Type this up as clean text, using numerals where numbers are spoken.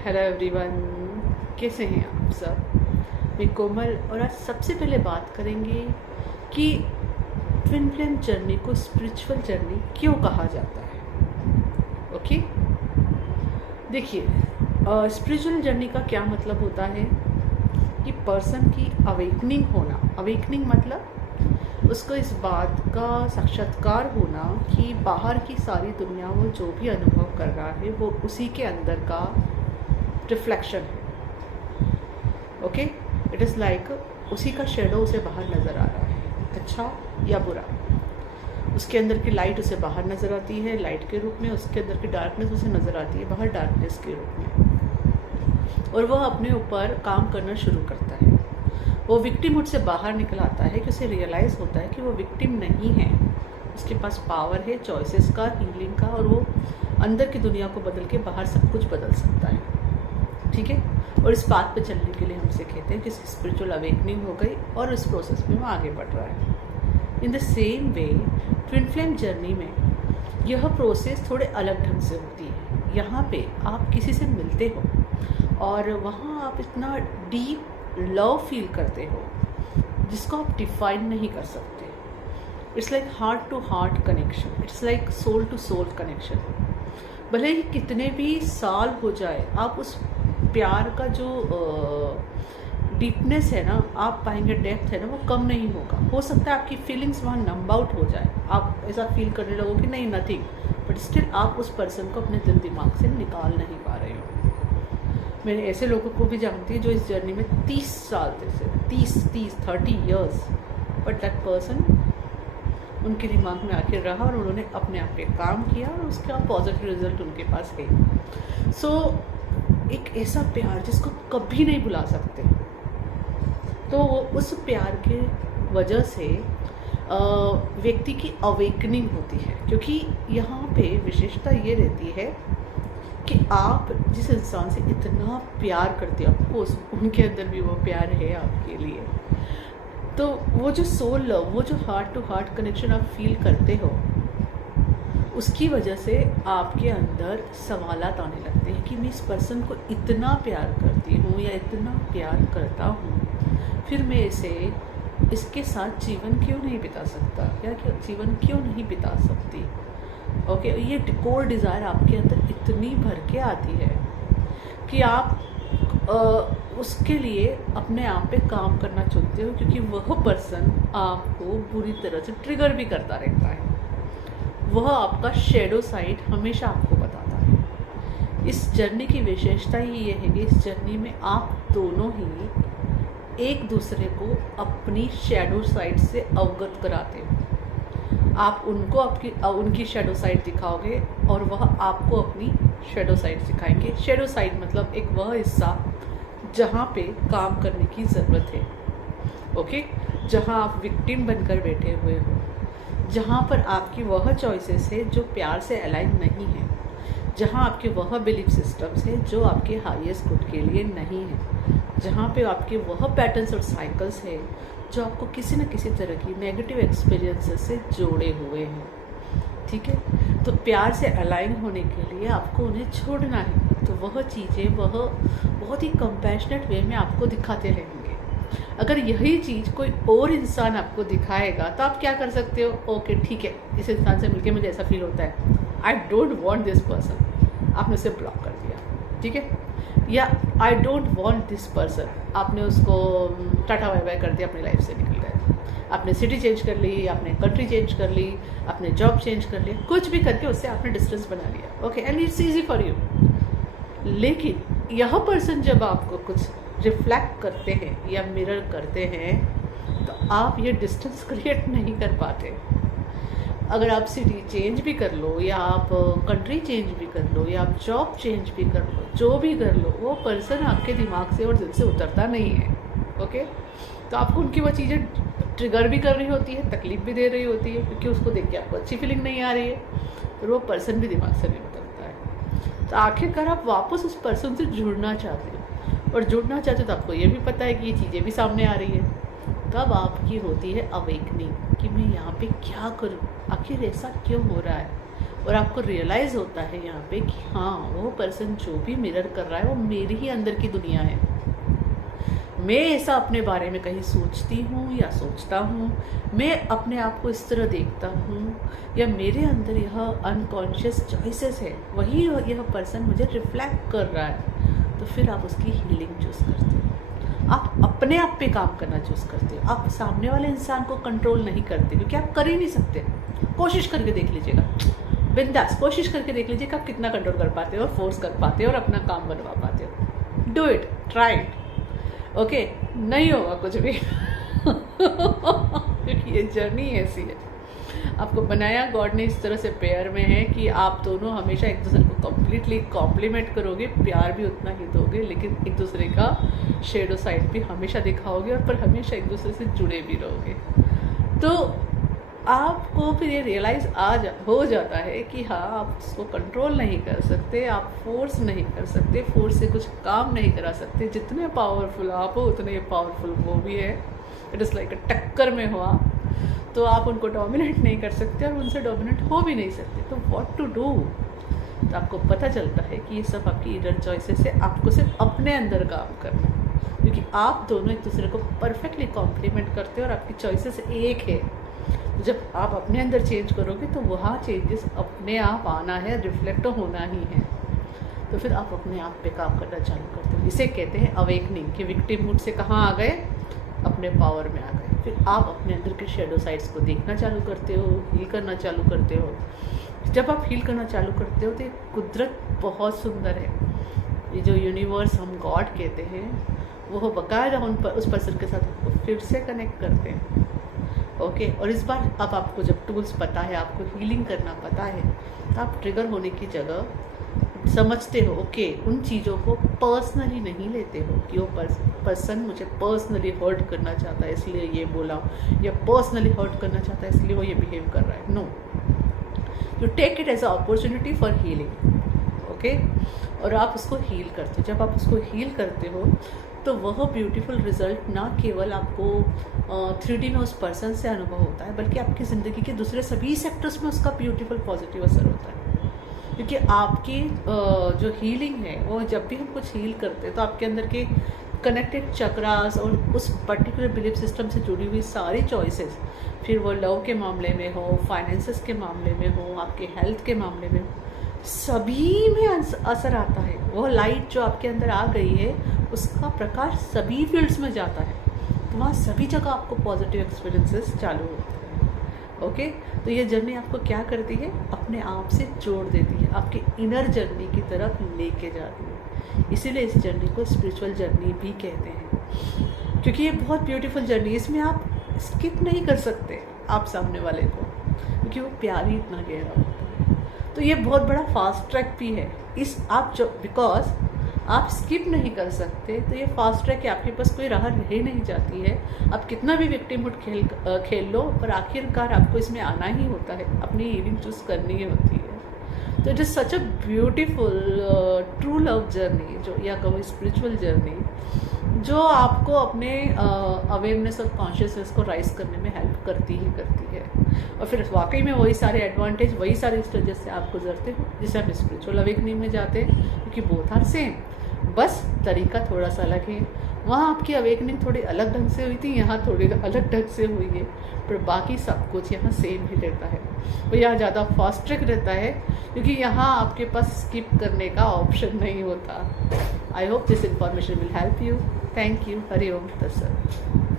Hello everyone, कैसे हैं आप सब। मैं कोमल और आज सबसे पहले बात करेंगे कि ट्विन फ्लेम जर्नी को स्पिरिचुअल जर्नी क्यों कहा जाता है। ओके, देखिए, स्पिरिचुअल जर्नी का क्या मतलब होता है कि पर्सन की अवेकनिंग होना। अवेकनिंग मतलब उसको इस बात का साक्षात्कार होना कि बाहर की सारी दुनिया वो जो भी अनुभव कर रहा है वो उसी के अंदर का रिफ्लेक्शन है। ओके, इट इज़ लाइक उसी का शेडो उसे बाहर नज़र आ रहा है, अच्छा या बुरा। उसके अंदर की लाइट उसे बाहर नज़र आती है लाइट के रूप में, उसके अंदर की डार्कनेस उसे नज़र आती है बाहर डार्कनेस के रूप में, और वह अपने ऊपर काम करना शुरू करता है। वो विक्टिमहुड से बाहर निकल आता है कि उसे रियलाइज़ होता है कि वो विक्टिम नहीं है, उसके पास पावर है चॉइसेस का, हीलिंग का, और वो अंदर की दुनिया को बदल के बाहर सब कुछ बदल सकता है। ठीक है, और इस बात पे चलने के लिए हमसे कहते हैं कि स्पिरिचुअल अवेकनिंग हो गई और इस प्रोसेस में वो आगे बढ़ रहा है। In the same way twin flame journey में यह प्रोसेस थोड़े अलग ढंग से होती है। यहाँ पे आप किसी से मिलते हो और वहाँ आप इतना डीप लव फील करते हो जिसको आप डिफाइन नहीं कर सकते। It's like heart to heart connection, it's like soul to soul connection. भले ही कितने भी साल हो जाए, आप उस प्यार का जो डीपनेस है ना, आप पाएंगे डेप्थ है ना, वो कम नहीं होगा। हो सकता है आपकी फीलिंग्स वहाँ नंब आउट हो जाए, आप ऐसा फील करने लगो कि नहीं नथिंग, बट स्टिल आप उस पर्सन को अपने दिल दिमाग से निकाल नहीं पा रहे हो। मैंने ऐसे लोगों को भी जानती है जो इस जर्नी में 30 साल से 30 ईयर्स, बट दैट पर्सन उनके दिमाग में आके रहा और उन्होंने अपने आप पे काम किया और उसका पॉजिटिव रिजल्ट उनके पास है। सो एक ऐसा प्यार जिसको कभी नहीं भुला सकते, तो उस प्यार के वजह से व्यक्ति की अवेकनिंग होती है। क्योंकि यहाँ पे विशेषता ये रहती है कि आप जिस इंसान से इतना प्यार करते हो, ऑफकोर्स उनके अंदर भी वो प्यार है आपके लिए, तो वो जो सोल लव, वो जो हार्ट टू हार्ट कनेक्शन आप फील करते हो, उसकी वजह से आपके अंदर सवालात आने लगते हैं कि मैं इस पर्सन को इतना प्यार करती हूँ या इतना प्यार करता हूँ, फिर मैं इसके साथ जीवन क्यों नहीं बिता सकता या जीवन क्यों नहीं बिता सकती। ओके, ये कोर डिज़ायर आपके अंदर इतनी भर के आती है कि आप उसके लिए अपने आप पे काम करना चाहते हो, क्योंकि वह पर्सन आपको बुरी तरह से ट्रिगर भी करता रहता है। वह आपका शेडो साइड हमेशा आपको बताता है। इस जर्नी की विशेषता ही ये है कि इस जर्नी में आप दोनों ही एक दूसरे को अपनी शेडो साइड से अवगत कराते हो। आप उनको उनकी शेडो साइड दिखाओगे और वह आपको अपनी शेडो साइड सिखाएंगे। शेडो साइड मतलब एक वह हिस्सा जहाँ पे काम करने की ज़रूरत है। ओके, जहाँ आप विक्टिम बनकर बैठे हुए हो, जहाँ पर आपकी वह चॉइसेस है जो प्यार से अलाइन नहीं है, जहाँ आपके वह बिलीफ सिस्टम्स है जो आपके हाईएस्ट गुड के लिए नहीं है, जहाँ पे आपके वह पैटर्न्स और साइकिल्स है जो आपको किसी न किसी तरह की नेगेटिव एक्सपीरियंसेस से जोड़े हुए हैं। ठीक है, तो प्यार से अलाइन होने के लिए आपको उन्हें छोड़ना है। तो वह चीज़ें वह बहुत ही कंपैशनेट वे में आपको दिखाते रहेंगे। अगर यही चीज़ कोई और इंसान आपको दिखाएगा तो आप क्या कर सकते हो, ओके ठीक है, इस इंसान से मिलके मुझे ऐसा फील होता है, I don't want this person, आपने उसे ब्लॉक कर दिया। ठीक है, या I don't want this person, आपने उसको टाटा बाय बाय कर दिया, अपनी लाइफ से निकल गए। आपने सिटी चेंज कर ली, आपने कंट्री चेंज कर ली, आपने जॉब चेंज कर लिया, कुछ भी करके उससे आपने डिस्टेंस बना लिया। Okay, and it's easy for you. लेकिन यह पर्सन जब आपको कुछ रिफ्लेक्ट करते हैं या मिरर करते हैं तो आप ये डिस्टेंस क्रिएट नहीं कर पाते। अगर आप सिटी चेंज भी कर लो या आप कंट्री चेंज भी कर लो या आप जॉब चेंज भी कर लो, जो भी कर लो, वो पर्सन आपके दिमाग से और दिल से उतरता नहीं है। ओके, तो आपको उनकी वो चीज़ें ट्रिगर भी कर रही होती है, तकलीफ भी दे रही होती है, क्योंकि उसको देख के आपको अच्छी फीलिंग नहीं आ रही है, तो वो पर्सन भी दिमाग से नहीं उतरता है। तो आखिरकार आप वापस उस पर्सन से जुड़ना चाहते हो, और जुड़ना चाहते हो तो आपको ये भी पता है कि ये चीज़ें भी सामने आ रही है। तब आपकी होती है अवेकनिंग कि मैं यहाँ पे क्या करूँ, आखिर ऐसा क्यों हो रहा है। और आपको रियलाइज़ होता है यहाँ पे कि हाँ, वो पर्सन जो भी मिरर कर रहा है वो मेरी ही अंदर की दुनिया है। मैं ऐसा अपने बारे में कहीं सोचती हूँ या सोचता हूँ, मैं अपने आप को इस तरह देखता हूँ, या मेरे अंदर यह अनकॉन्शियस चॉइसेस है, वही यह पर्सन मुझे रिफ्लेक्ट कर रहा है। तो फिर आप उसकी हीलिंग चूज़ करते हो, आप अपने आप पे काम करना चूज़ करते हो। आप सामने वाले इंसान को कंट्रोल नहीं करते, क्योंकि आप कर ही नहीं सकते। कोशिश करके देख लीजिएगा, बिंदास कोशिश करके देख लीजिएगा आप कितना कंट्रोल कर पाते हो और फोर्स कर पाते हो और अपना काम बनवा पाते हो। Do it, try it, okay. नहीं होगा कुछ भी क्योंकि ये जर्नी ऐसी है, आपको बनाया गॉड ने इस तरह से पेयर में है कि आप दोनों हमेशा एक दूसरे को कम्प्लीटली कॉम्प्लीमेंट करोगे, प्यार भी उतना ही दोगे, लेकिन एक दूसरे का शेडो साइड भी हमेशा दिखाओगे और पर हमेशा एक दूसरे से जुड़े भी रहोगे। तो आपको फिर ये रियलाइज़ हो जाता है कि हाँ, आप उसको कंट्रोल नहीं कर सकते, आप फोर्स नहीं कर सकते, फोर्स से कुछ काम नहीं करा सकते। जितने पावरफुल आप हो उतने पावरफुल वो भी है। इट इज़ लाइक टक्कर में हो आप, तो आप उनको डोमिनेट नहीं कर सकते और उनसे डोमिनेट हो भी नहीं सकते। तो व्हाट टू डू? तो आपको पता चलता है कि ये सब आपकी इनर चॉइसेस है, आपको सिर्फ अपने अंदर काम करना है, क्योंकि आप दोनों एक दूसरे को परफेक्टली कॉम्प्लीमेंट करते हो और आपकी चॉइसेस एक है। जब आप अपने अंदर चेंज करोगे तो वहाँ चेंजेस अपने आप आना है, रिफ्लेक्ट होना ही है। तो फिर आप अपने आप पे काम करना चालू करते हो। इसे कहते हैं अवेकनिंग, कि विक्टिम मूड से कहाँ आ गए, अपने पावर में आ गए। फिर आप अपने अंदर के शेडो साइड्स को देखना चालू करते हो, हील करना चालू करते हो। जब आप हील करना चालू करते हो तो ये कुदरत बहुत सुंदर है। ये जो यूनिवर्स हम गॉड कहते हैं, वो बकायदा उस पर्सन के साथ आपको फिर से कनेक्ट करते हैं, ओके। और इस बार अब आपको जब टूल्स पता है, आपको हीलिंग करना पता है, तो आप ट्रिगर होने की जगह समझते हो, ओके, उन चीज़ों को पर्सनली नहीं लेते हो कि वो पर्सन मुझे पर्सनली हर्ट करना चाहता है इसलिए ये बोला, या पर्सनली हर्ट करना चाहता है इसलिए वो ये बिहेव कर रहा है। No, you take it as a opportunity for healing, okay. और आप उसको हील करते हो। जब आप उसको हील करते हो तो वह ब्यूटीफुल रिजल्ट ना केवल आपको 3D में उस पर्सन से अनुभव होता है, बल्कि आपकी ज़िंदगी के दूसरे सभी सेक्टर्स में उसका ब्यूटीफुल पॉजिटिव असर होता है। क्योंकि आपकी जो हीलिंग है, वो जब भी हम कुछ हील करते हैं तो आपके अंदर के कनेक्टेड चक्रास और उस पर्टिकुलर बिलीफ सिस्टम से जुड़ी हुई सारी चॉइसेस, फिर वो लव के मामले में हो, फाइनेंसेस के मामले में हो, आपके हेल्थ के मामले में हो, सभी में असर आता है। वो लाइट जो आपके अंदर आ गई है, उसका प्रकाश सभी फील्ड्स में जाता है, तो वहाँ सभी जगह आपको पॉजिटिव एक्सपीरियंसेस चालू होते हैं, ओके। तो ये जर्नी आपको क्या करती है, अपने आप से जोड़ देती है, आपके इनर जर्नी की तरफ लेके जाती है। इसीलिए इस जर्नी को स्पिरिचुअल जर्नी भी कहते हैं, क्योंकि ये बहुत ब्यूटीफुल जर्नी, इसमें आप स्किप नहीं कर सकते आप सामने वाले को, क्योंकि वो प्यार ही इतना गहरा होता है। तो ये बहुत बड़ा फास्ट ट्रैक भी है इस आप जो, बिकॉज आप स्किप नहीं कर सकते, तो ये फास्ट ट्रैक है, आपके पास कोई राह रह नहीं जाती है। आप कितना भी विक्टिमहुड खेल लो, पर आखिरकार आपको इसमें आना ही होता है, अपनी हीलिंग चूज़ करनी ही होती है। तो it is such a beautiful true love journey, जो या कहो स्पिरिचुअल जर्नी, जो आपको अपने अवेयरनेस और कॉन्शियसनेस को राइज करने में हेल्प करती है। और फिर वाकई में वही सारे एडवांटेज, वही सारे स्टेजेस से आप गुजरते हो जिससे आप स्पिरिचुअल अवेकनिंग में जाते हैं, क्योंकि बोथ आर सेम, बस तरीका थोड़ा सा अलग है। वहाँ आपकी अवेकनिंग थोड़ी अलग ढंग से हुई थी, यहाँ थोड़ी अलग ढंग से हुई है, पर बाकी सब कुछ यहाँ सेम ही रहता है। तो यहाँ ज़्यादा फास्ट ट्रैक रहता है, क्योंकि यहाँ आपके पास स्किप करने का ऑप्शन नहीं होता। I hope this information will help you. Thank you. Hari Om तत्सत।